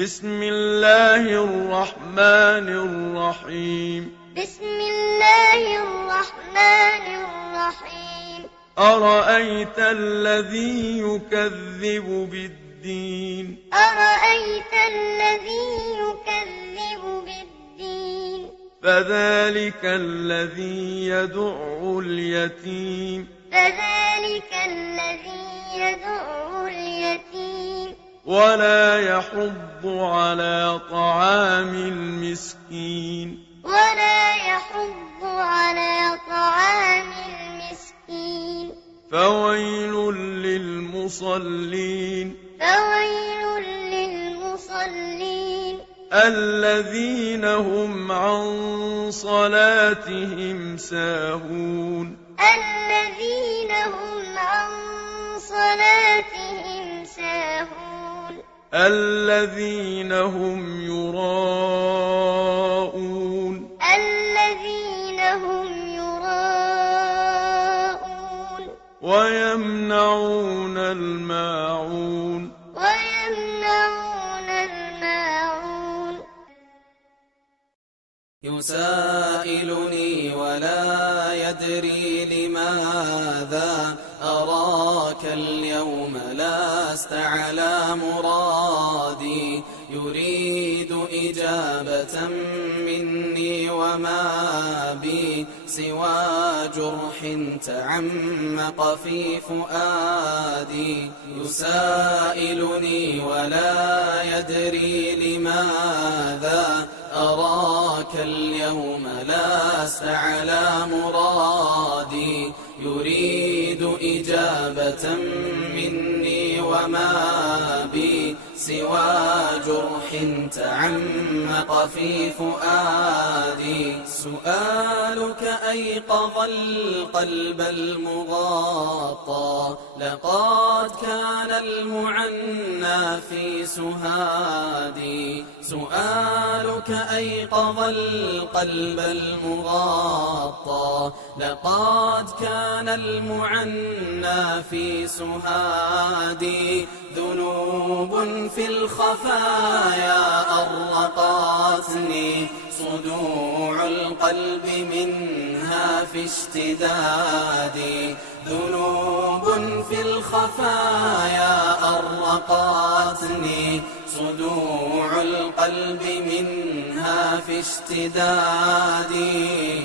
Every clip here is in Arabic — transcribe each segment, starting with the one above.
بسم الله الرحمن الرحيم بسم الله الرحمن الرحيم أرأيت الذي يكذب بالدين أرأيت الذي يكذب بالدين فذلك الذي يدع اليتيم فذلك الذي يدع اليتيم ولا يحض على طعام المسكين ولا يحض على طعام المسكين فويل للمصلين فويل للمصلين الذين هم عن صلاتهم ساهون الذين هم عن صلاتهم ساهون الذين هم يراءون الذين هم يراءون ويمنعون الماعون ويمنعون الماعون يسائلني ولا يدري لماذا أراك اليوم لست على مرادي يريد إجابة مني وما بي سوى جرح تعمق في فؤادي يسائلني ولا يدري لماذا أراك اليوم لست على مرادي يريد إجابة مني وما بي سوى جرح تعمق في فؤادي سؤالك أيقظ القلب المغاطى لقد كان المعنى في سهادي سؤالك أيقظ القلب المغاطى لقد كان المعنى في سهادي ذنوب في الخفايا أرقتني صدوع القلب منها في اشتدادي ذنوب في الخفايا أرقتني صدوع القلب منها في اشتدادي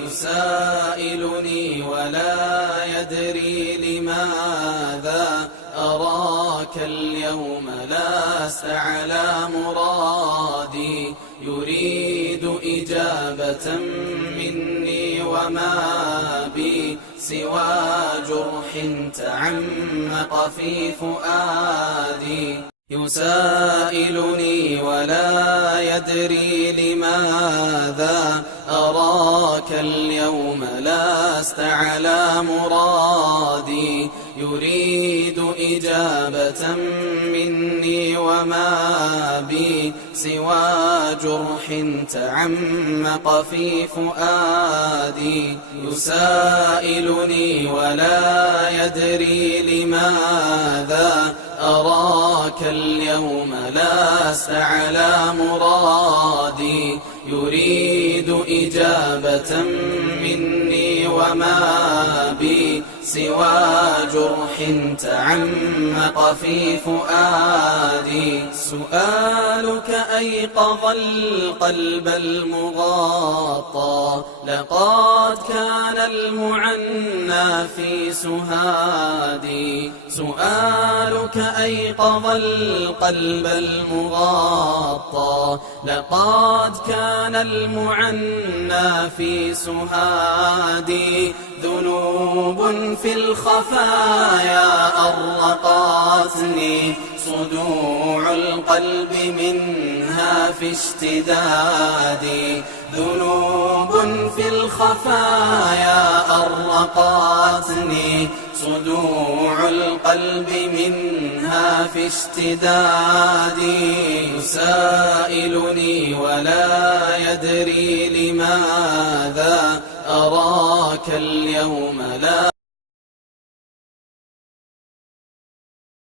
يسائلني ولا يدري لماذا أراك اليوم لست على مرادي يريد إجابة مني وما بي سوى جرح تعمق في فؤادي يسائلني ولا يدري لماذا أراك اليوم لست على مرادي يريد إجابة مني وما بي سوى جرح تعمق في فؤادي يسائلني ولا يدري لماذا أراك اليوم لست على مرادي يريد إجابة مني وما بي سوى جرح تعمق في فؤادي سؤالك أيقظ القلب المغاطى لقد كان المعنى في سهادي سؤالك أيقظ القلب المغاطى لقد كان المعنى في سهادي ذنوب في الخفايا أرقتني صدوع القلب منها في اشتدادي ذنوب في الخفايا أرقتني صدوع القلب منها في اشتدادي يسائلني ولا يدري لماذا أراك اليوم لا